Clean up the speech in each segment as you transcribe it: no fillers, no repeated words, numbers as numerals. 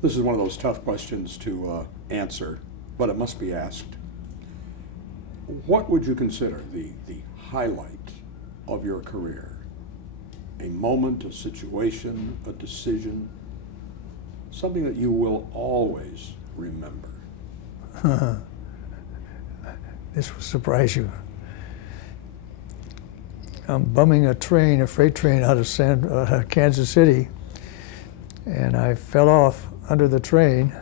This is one of those tough questions to answer, but it must be asked. What would you consider the highlight of your career? A moment, a situation, a decision, something that you will always remember? This will surprise you. I'm bumming a freight train out of Kansas City, and I fell off under the train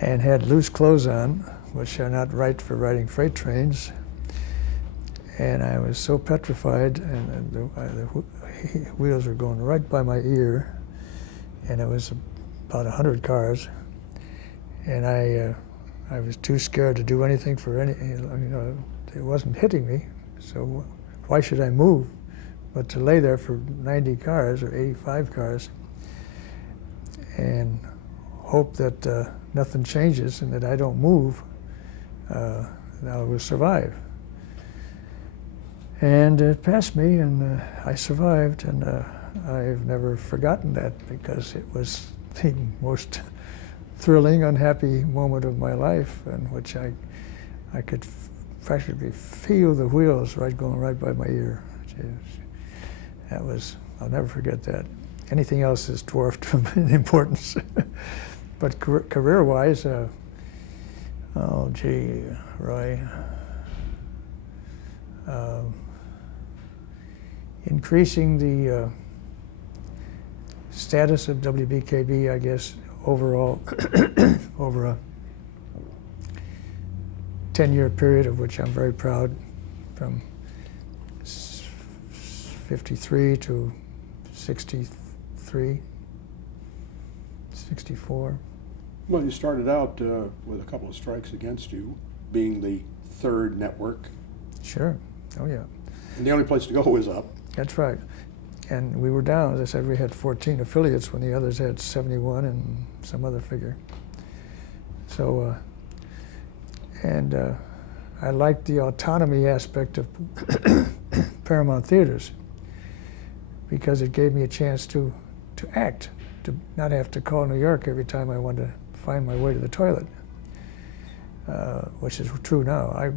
and had loose clothes on, which are not right for riding freight trains. And I was so petrified, and the wheels were going right by my ear, and it was about 100 cars, and I was too scared to do anything for any, it wasn't hitting me, so why should I move? But to lay there for 90 cars or 85 cars and hope that nothing changes and that I don't move, that I will survive. And it passed me, and I survived, and I've never forgotten that, because it was the most thrilling, unhappy moment of my life, in which I could practically feel the wheels going right by my ear. That was, I'll never forget that. Anything else is dwarfed in importance. But career-wise, oh gee, Roy. Increasing the status of WBKB, I guess, overall, over a 10-year period, of which I'm very proud, from 53 to 63, 64. Well, you started out with a couple of strikes against you, being the third network. Sure, oh yeah. And the only place to go was up. That's right. And we were down, as I said, we had 14 affiliates when the others had 71 and some other figure. So, I liked the autonomy aspect of Paramount Theaters, because it gave me a chance to act, to not have to call New York every time I wanted to find my way to the toilet, which is true now. I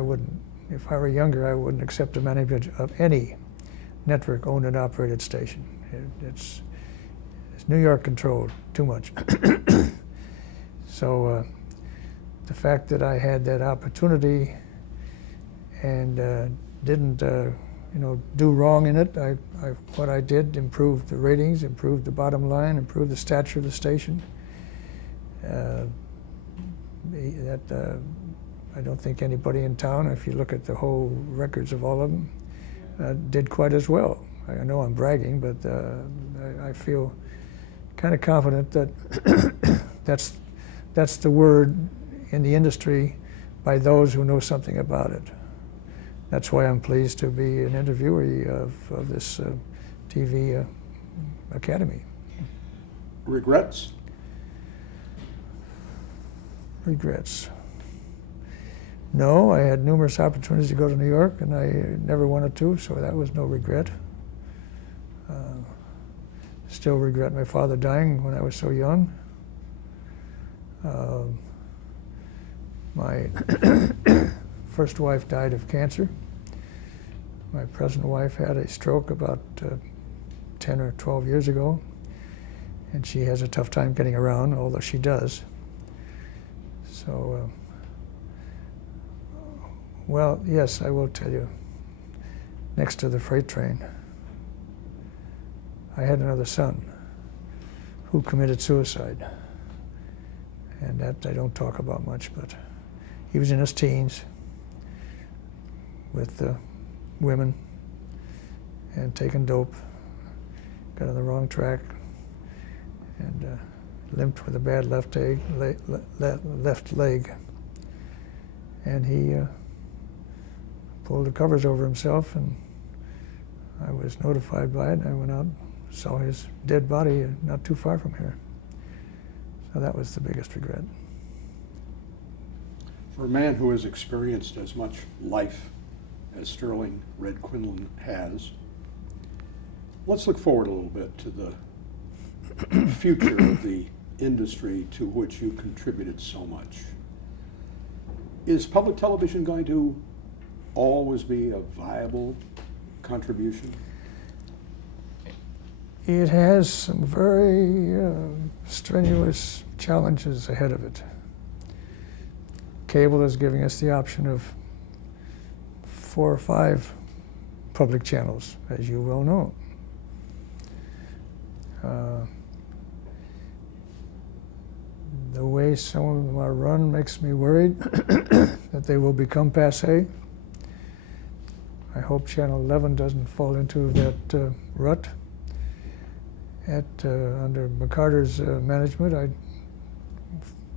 wouldn't, if I were younger, I wouldn't accept the management of any network-owned and operated station. It's New York controlled too much. So the fact that I had that opportunity and didn't do wrong in it, what I did improved the ratings, improved the bottom line, improved the stature of the station. I don't think anybody in town, if you look at the whole records of all of them, did quite as well. I know I'm bragging, but I feel kind of confident that that's the word in the industry by those who know something about it. That's why I'm pleased to be an interviewee of this TV Academy. Regrets? Regrets. No, I had numerous opportunities to go to New York, and I never wanted to, so that was no regret. Still regret my father dying when I was so young. My first wife died of cancer. My present wife had a stroke about 10 or 12 years ago, and she has a tough time getting around, although she does. So, well, yes, I will tell you. Next to the freight train, I had another son who committed suicide. And that I don't talk about much, but he was in his teens with women and taking dope, got on the wrong track, and limped with a bad left leg. And he pulled the covers over himself, and I was notified by it, and I went out, saw his dead body not too far from here. So that was the biggest regret. For a man who has experienced as much life as Sterling Red Quinlan has, let's look forward a little bit to the future of the industry to which you contributed so much. Is public television going to always be a viable contribution? It has some very strenuous challenges ahead of it. Cable is giving us the option of 4 or 5 public channels, as you well know. The way some of them are run makes me worried that they will become passé. I hope Channel 11 doesn't fall into that rut. Under McCarter's management, I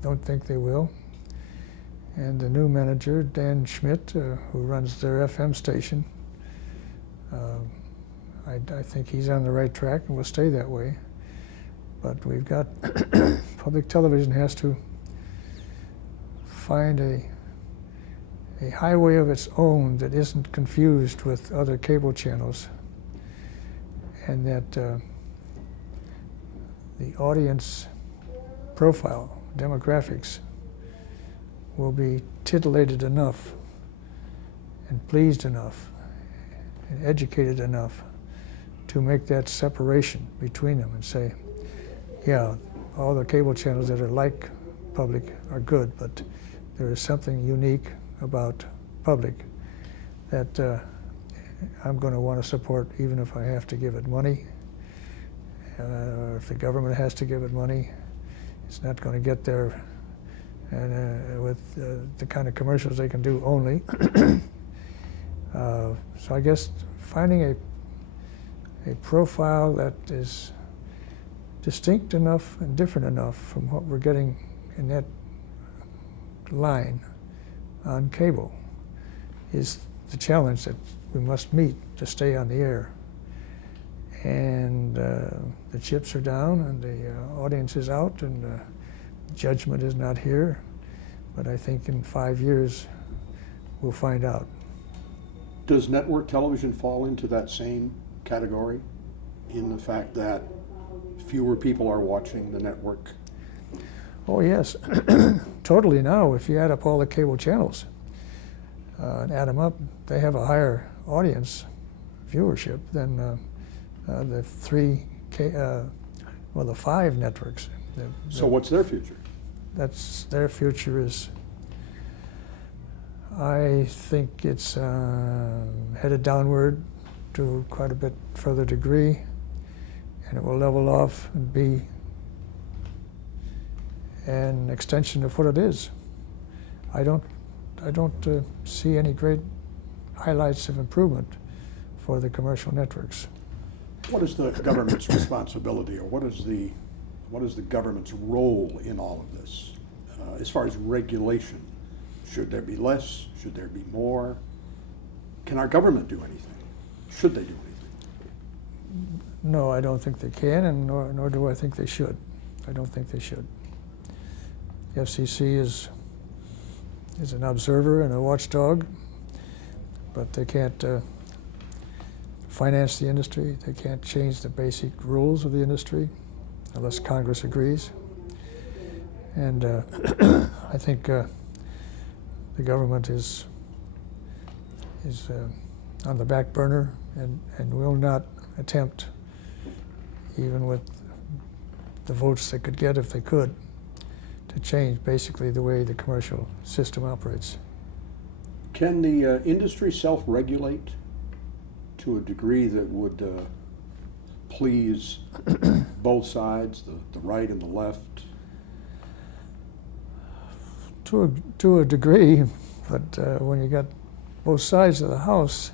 don't think they will. And the new manager, Dan Schmidt, who runs their FM station, I think he's on the right track and will stay that way. But we've got, public television has to find a highway of its own that isn't confused with other cable channels, and that the audience profile, demographics, will be titillated enough and pleased enough and educated enough to make that separation between them and say, yeah, all the cable channels that are like public are good, but there is something unique about public that I'm going to want to support, even if I have to give it money. Or if the government has to give it money, it's not going to get there and with the kind of commercials they can do only. So I guess finding a profile that is distinct enough and different enough from what we're getting in that line on cable is the challenge that we must meet to stay on the air. And the chips are down and the audience is out and judgment is not here. But I think in 5 years we'll find out. Does network television fall into that same category in the fact that fewer people are watching the network? Oh yes, totally now. If you add up all the cable channels and add them up, they have a higher audience viewership than the the 5 networks. So what's their future? Their future is, I think it's headed downward to quite a bit further degree, and it will level off and be an extension of what it is. I don't see any great highlights of improvement for the commercial networks. What is the government's responsibility, or what is the government's role in all of this? As far as regulation, should there be less? Should there be more? Can our government do anything? Should they do anything? No, I don't think they can, and nor do I think they should. I don't think they should. The FCC is an observer and a watchdog, but they can't finance the industry. They can't change the basic rules of the industry unless Congress agrees. And I think the government is on the back burner and will not attempt, even with the votes they could get if they could, to change basically the way the commercial system operates. Can the industry self-regulate to a degree that would please both sides, the right and the left? To a degree, but when you got both sides of the house,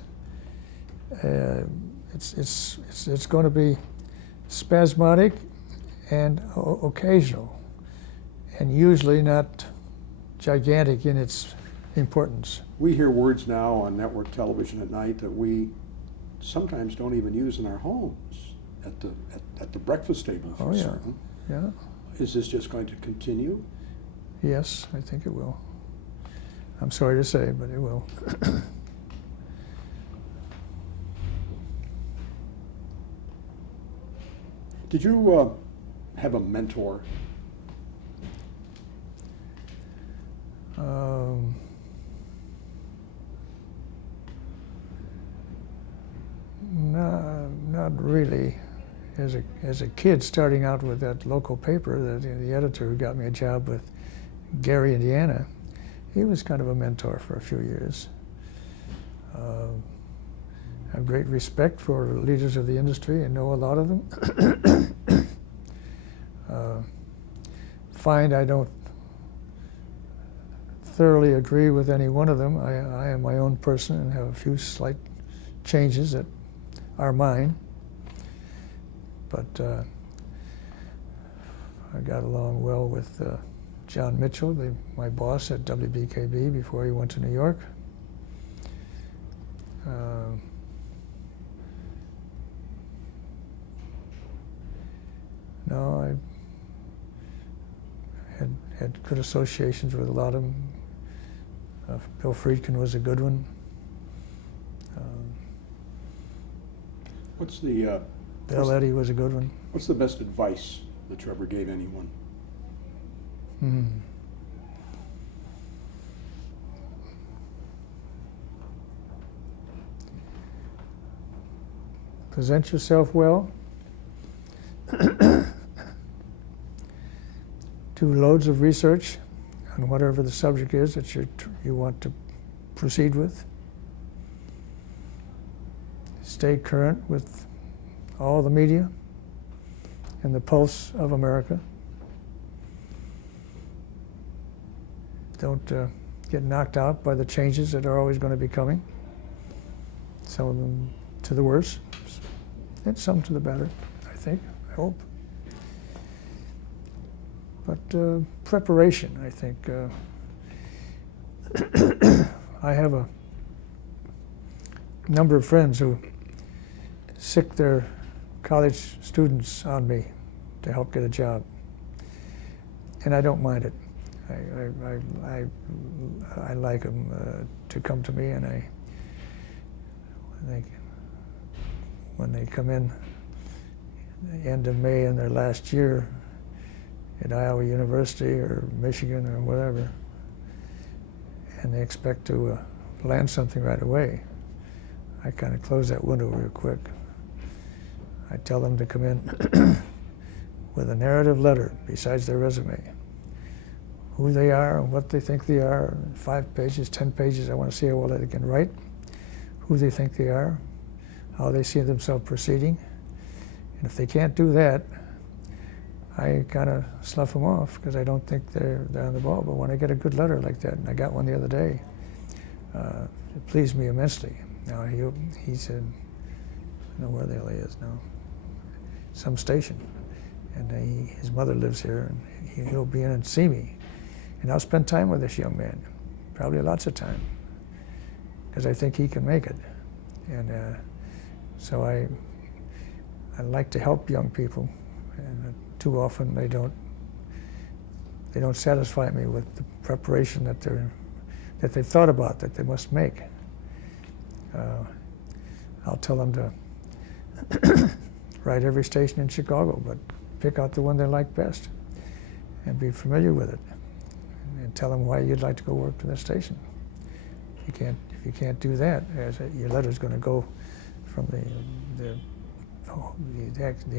it's going to be spasmodic and occasional, and usually not gigantic in its importance. We hear words now on network television at night that we sometimes don't even use in our homes, at the breakfast table for certain. Yeah. Is this just going to continue? Yes, I think it will. I'm sorry to say, but it will. Did you have a mentor really, as a kid starting out with that local paper, the editor who got me a job with Gary, Indiana, he was kind of a mentor for a few years. I have great respect for leaders of the industry and know a lot of them. Find I don't thoroughly agree with any one of them. I am my own person and have a few slight changes that are mine. But I got along well with John Mitchell, my boss at WBKB before he went to New York. No, I had good associations with a lot of them. Bill Friedkin was a good one. What's the Bill Eddy was a good one. what's the best advice that you ever gave anyone? Present yourself well. Do loads of research on whatever the subject is that you want to proceed with. Stay current with all the media and the pulse of America. Don't get knocked out by the changes that are always going to be coming. Some of them to the worse, and some to the better, I think, I hope. But preparation, I think. I have a number of friends who sick their college students on me to help get a job, and I don't mind it. I like them to come to me, and when they come in the end of May in their last year at Iowa University or Michigan or whatever, and they expect to land something right away, I kind of close that window real quick. I tell them to come in with a narrative letter besides their resume. Who they are and what they think they are, 5 pages, 10 pages. I want to see how well they can write, who they think they are, how they see themselves proceeding. And if they can't do that, I kind of slough them off because I don't think they're on the ball. But when I get a good letter like that, and I got one the other day, it pleased me immensely. Now he said, I don't know where the hell he is now, some station, and his mother lives here, and he'll be in and see me, and I'll spend time with this young man, probably lots of time, because I think he can make it, and so I like to help young people, and too often they don't satisfy me with the preparation that they've thought about that they must make. I'll tell them to write every station in Chicago, but pick out the one they like best and be familiar with it, and tell them why you'd like to go work for that station. If you can't do that, your letter's going to go from the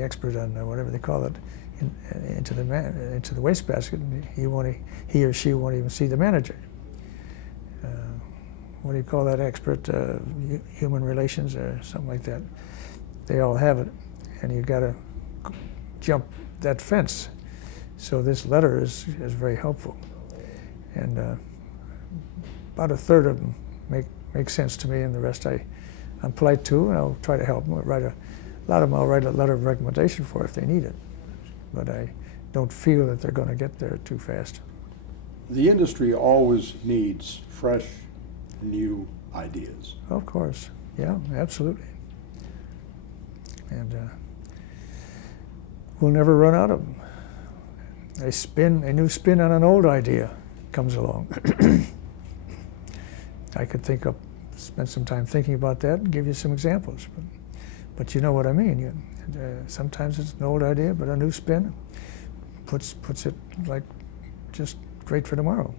expert on whatever they call it into the wastebasket, and he or she won't even see the manager. What do you call that expert? Human relations or something like that. They all have it, and you've got to jump that fence. So this letter is very helpful, and about a third of them make sense to me, and the rest I'm polite to, and I'll try to help them. A lot of them I'll write a letter of recommendation for if they need it, but I don't feel that they're going to get there too fast. The industry always needs fresh, new ideas. Of course, yeah, absolutely. And we'll never run out of them. A new spin on an old idea comes along. I could spend some time thinking about that and give you some examples. But you know what I mean. Sometimes it's an old idea, but a new spin puts it like just great for tomorrow.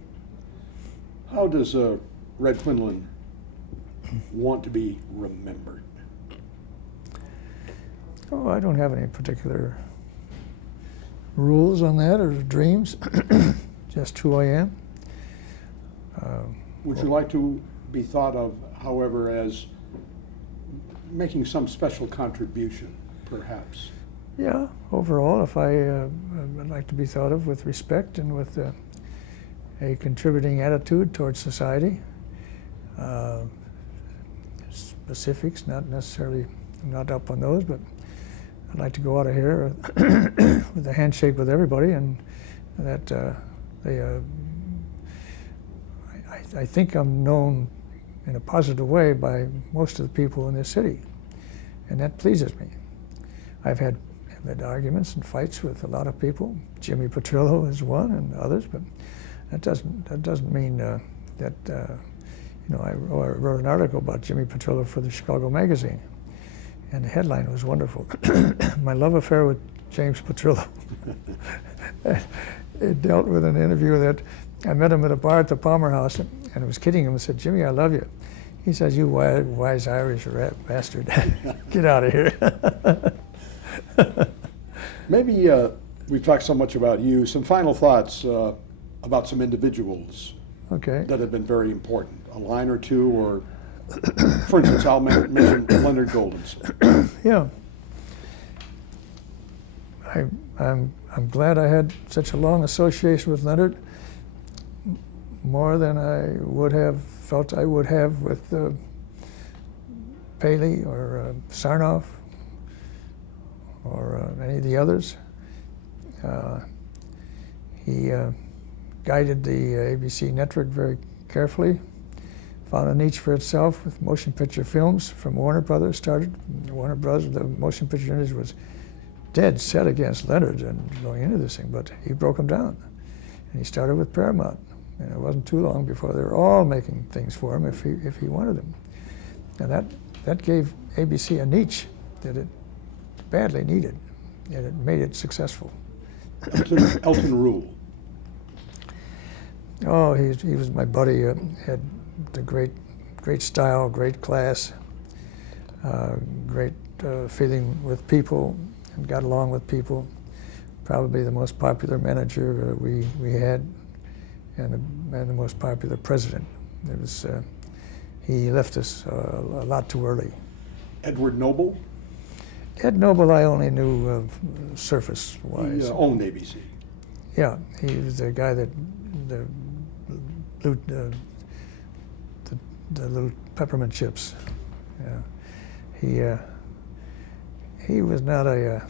How does Red Quinlan want to be remembered? Oh, I don't have any particular rules on that or dreams, just who I am. Would you like to be thought of, however, as making some special contribution, perhaps? Yeah, overall, if I'd like to be thought of with respect and with a contributing attitude towards society. Specifics, not necessarily, I'm not up on those, but I'd like to go out of here with a handshake with everybody, and that I think I'm known in a positive way by most of the people in this city, and that pleases me. I've had arguments and fights with a lot of people. Jimmy Petrillo is one, and others, but that doesn't mean that I wrote an article about Jimmy Petrillo for the Chicago Magazine, and the headline was wonderful. My love affair with James Petrillo. It dealt with an interview that I met him at a bar at the Palmer House, and I was kidding him and said, "Jimmy, I love you." He says, "You wise Irish bastard, get out of here." Maybe we've talked so much about you. Some final thoughts about some individuals Okay. that have been very important. A line or two, or for instance, I'll mention Leonard Goldenson. Yeah. I'm glad I had such a long association with Leonard, more than I would have felt I would have with Paley or Sarnoff or any of the others. He guided the ABC network very carefully, found a niche for itself with motion picture films from Warner Brothers. Warner Brothers, the motion picture industry was dead set against Leonard and going into this thing, but he broke them down. And he started with Paramount. And it wasn't too long before they were all making things for him if he wanted them. And that gave ABC a niche that it badly needed, and it made it successful. Elton Rule. Oh, he was my buddy. Had the great style, great class, great feeling with people, and got along with people. Probably the most popular manager we had, and the most popular president. It was he left us a lot too early. Edward Noble. Ed Noble, I only knew surface-wise. He owned ABC. Yeah, he was the guy that the little peppermint chips. Yeah, he was not a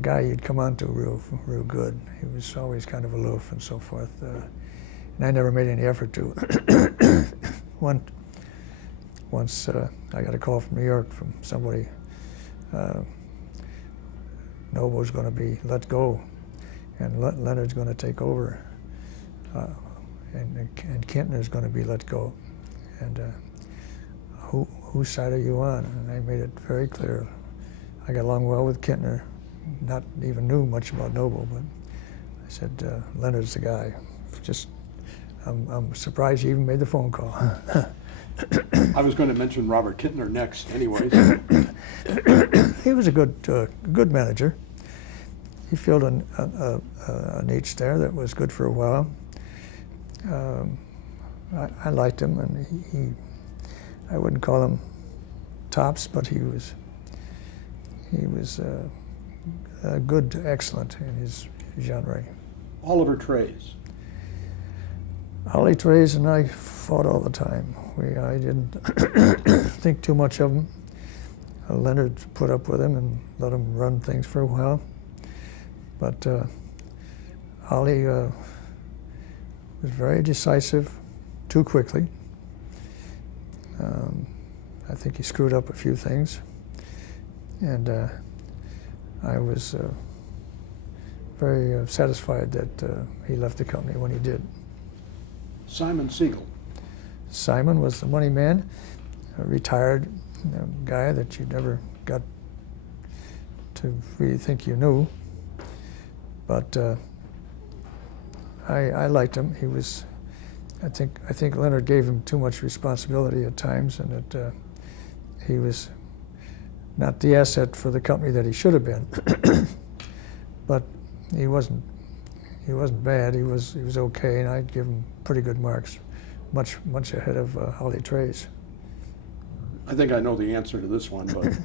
guy you'd come on to real good. He was always kind of aloof and so forth, and I never made any effort to. Once I got a call from New York from somebody. Noble's going to be let go, and Leonard's going to take over, and Kintner's going to be let go. And whose side are you on? And I made it very clear. I got along well with Kintner, not even knew much about Noble, but I said, Leonard's the guy. I'm surprised he even made the phone call. I was going to mention Robert Kintner next, anyways. He was a good manager. He filled a niche there that was good for a while. I liked him, and I wouldn't call him tops, but he was good to excellent in his genre. Oliver Trays. Ollie Trays and I fought all the time. I didn't think too much of him. Leonard put up with him and let him run things for a while. But Ollie was very decisive too quickly. I think he screwed up a few things. And I was very satisfied that he left the company when he did. Simon Siegel. Simon was the money man, a retired guy that you never got to really think you knew. But I liked him. He was, I think Leonard gave him too much responsibility at times, and that he was not the asset for the company that he should have been. But he wasn't bad. He was okay, and I'd give him pretty good marks, much ahead of Holly Trace. I think I know the answer to this one, but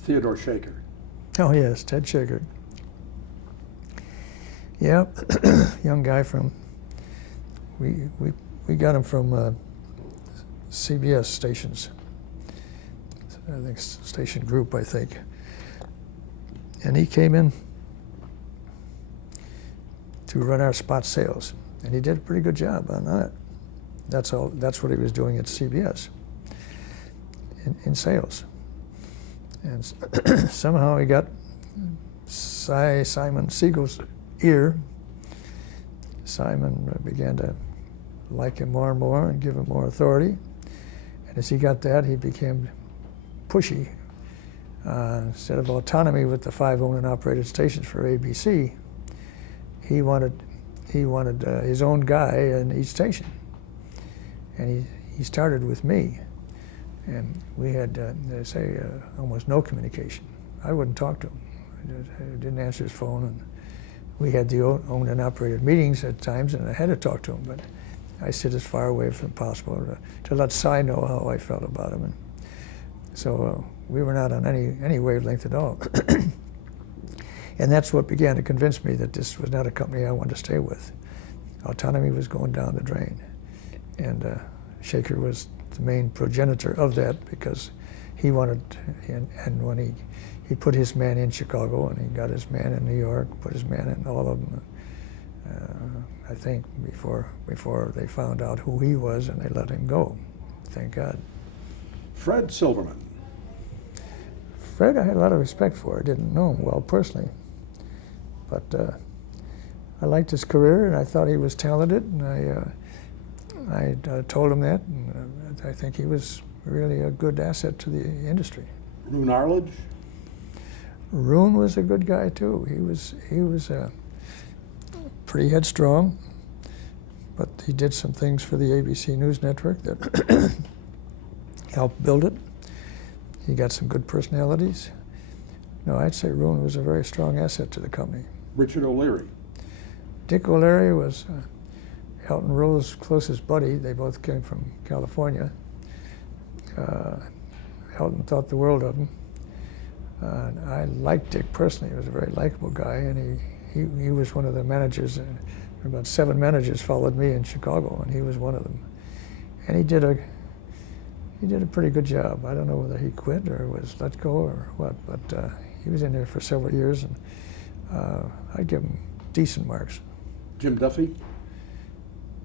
Theodore Shaker. Oh yes, Ted Shaker. Yeah, young guy from. We got him from CBS stations. I think station group, I think. And he came in to run our spot sales, and he did a pretty good job on that. That's what he was doing at CBS in sales. And somehow he got Simon Siegel's ear. Simon began to like him more and more and give him more authority. And as he got that, he became pushy. Instead of autonomy with the 5 owned and operated stations for ABC, he wanted his own guy in each station. And he started with me. And we had, they say, almost no communication. I wouldn't talk to him. I didn't answer his phone. And we had the owned and operated meetings at times, and I had to talk to him. But I sit as far away as possible to let Cy know how I felt about him. And so we were not on any wavelength at all. And that's what began to convince me that this was not a company I wanted to stay with. Autonomy was going down the drain. And Shaker was the main progenitor of that, because he wanted, and when he put his man in Chicago, and he got his man in New York, put his man in all of them, I think before they found out who he was, and they let him go. Thank God. Fred Silverman. Fred I had a lot of respect for. I didn't know him well personally, but I liked his career, and I thought he was talented, and I told him that, and I think he was really a good asset to the industry. Roone Arledge. Roone was a good guy too. He was pretty headstrong, but he did some things for the ABC News Network that helped build it. He got some good personalities. No, I'd say Roone was a very strong asset to the company. Richard O'Leary. Dick O'Leary was Elton Rowe's closest buddy. They both came from California. Elton thought the world of him. I liked Dick personally. He was a very likable guy, and he was one of the managers. About 7 managers followed me in Chicago, and he was one of them. And he did a pretty good job. I don't know whether he quit or was let go or what, but he was in there for several years, and I'd give him decent marks. Jim Duffy.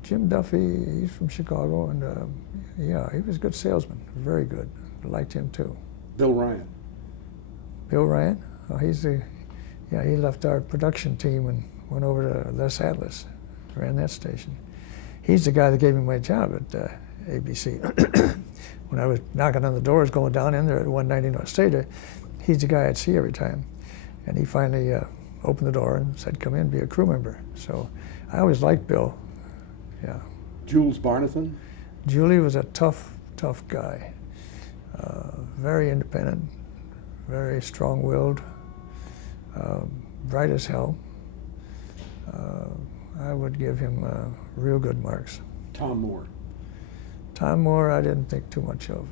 Jim Duffy, he's from Chicago, and yeah, he was a good salesman, very good. I liked him too. Bill Ryan. Bill Ryan, oh, he left our production team and went over to Les Atlas, ran that station. He's the guy that gave me my job at ABC. When I was knocking on the doors, going down in there at 190 North State, he's the guy I'd see every time. And he finally opened the door and said, "Come in, be a crew member." So I always liked Bill. Yeah. Jules Barnathan. Julie was a tough guy. Very independent, very strong-willed, bright as hell. I would give him real good marks. Tom Moore. Tom Moore, I didn't think too much of.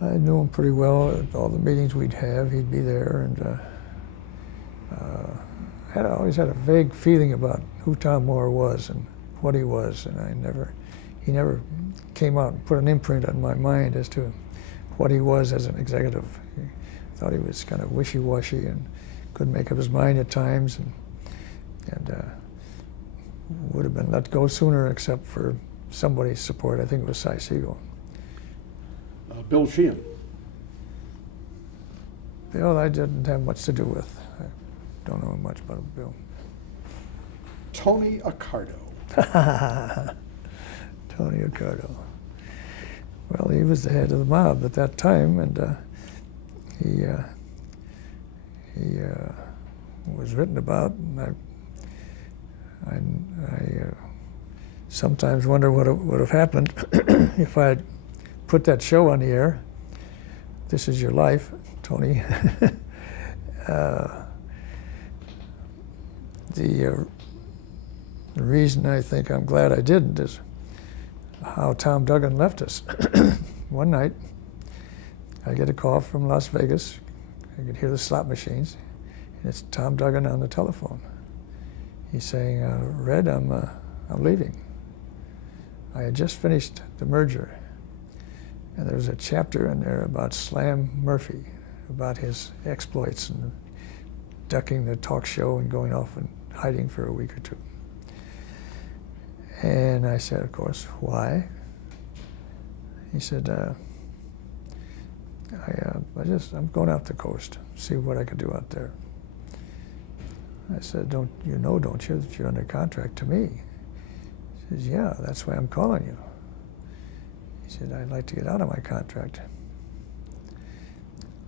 I knew him pretty well. At all the meetings we'd have, he'd be there, and I always had a vague feeling about who Tom Moore was and what he was, and he never came out and put an imprint on my mind as to what he was as an executive. I thought he was kind of wishy-washy and couldn't make up his mind at times, and would have been let go sooner except for somebody's support. I think it was Cy Siegel. Bill Sheehan. Bill, I didn't have much to do with. I don't know much about Bill. Tony Accardo. Tony Accardo. Well, he was the head of the mob at that time, and he was written about, and I sometimes wonder what would have happened if I had put that show on the air this is your life, Tony. The reason I think I'm glad I didn't is how Tom Duggan left us. One night, I get a call from Las Vegas. I could hear the slot machines, and it's Tom Duggan on the telephone. He's saying, "Red, I'm leaving. I had just finished the merger, and there was a chapter in there about Slam Murphy, about his exploits and ducking the talk show and going off and hiding for a week or two." And I said, "Of course, why?" He said, I'm going out the coast, see what I could do out there." I said, don't you, that you're under contract to me?" He says, "Yeah, that's why I'm calling you." He said, "I'd like to get out of my contract."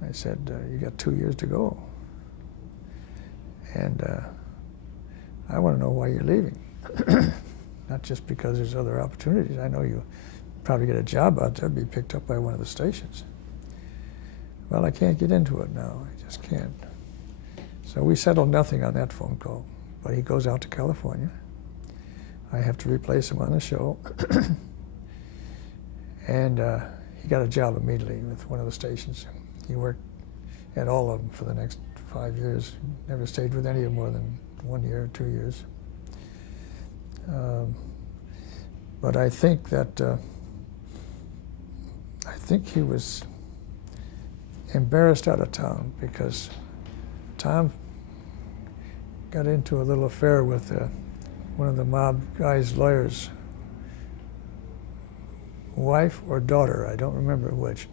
I said, "You got 2 years to go. And I want to know why you're leaving. Not just because there's other opportunities. I know you probably get a job out there, be picked up by one of the stations." "Well, I can't get into it now. I just can't." So we settled nothing on that phone call. But he goes out to California. I have to replace him on the show. And he got a job immediately with one of the stations. He worked at all of them for the next 5 years. Never stayed with any of them more than 1 year or 2 years. But I think that he was embarrassed out of town because Tom got into a little affair with one of the mob guy's lawyers' wife or daughter. I don't remember which.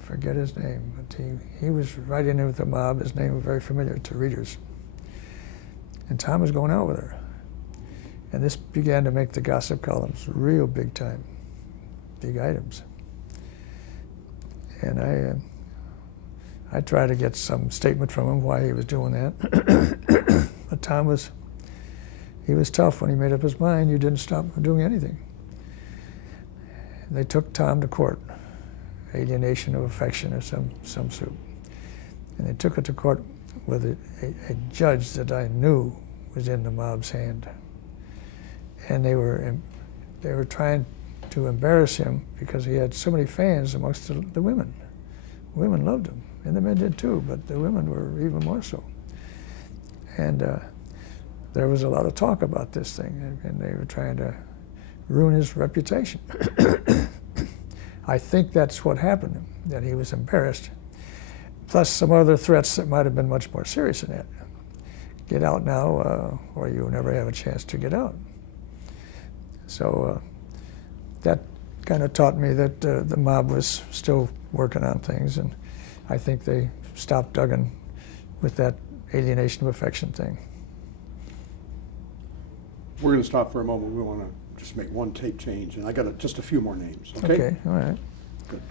Forget his name, but he was right in there with the mob. His name was very familiar to readers. And Tom was going out with her. And this began to make the gossip columns real big time, big items. And I tried to get some statement from him why he was doing that. But Tom was tough when he made up his mind. You didn't stop him from doing anything. They took Tom to court, alienation of affection or some suit. And they took it to court with a judge that I knew was in the mob's hand. And they were trying to embarrass him because he had so many fans amongst the women. Women loved him, and the men did too, but the women were even more so. And there was a lot of talk about this thing, and they were trying to ruin his reputation. I think that's what happened, that he was embarrassed, plus some other threats that might have been much more serious than that. Get out now, or you'll never have a chance to get out. So that kind of taught me that the mob was still working on things, and I think they stopped Duggan with that alienation of affection thing. We're going to stop for a moment. We want to just make one tape change, and I got just a few more names. Okay? Okay, all right. Good.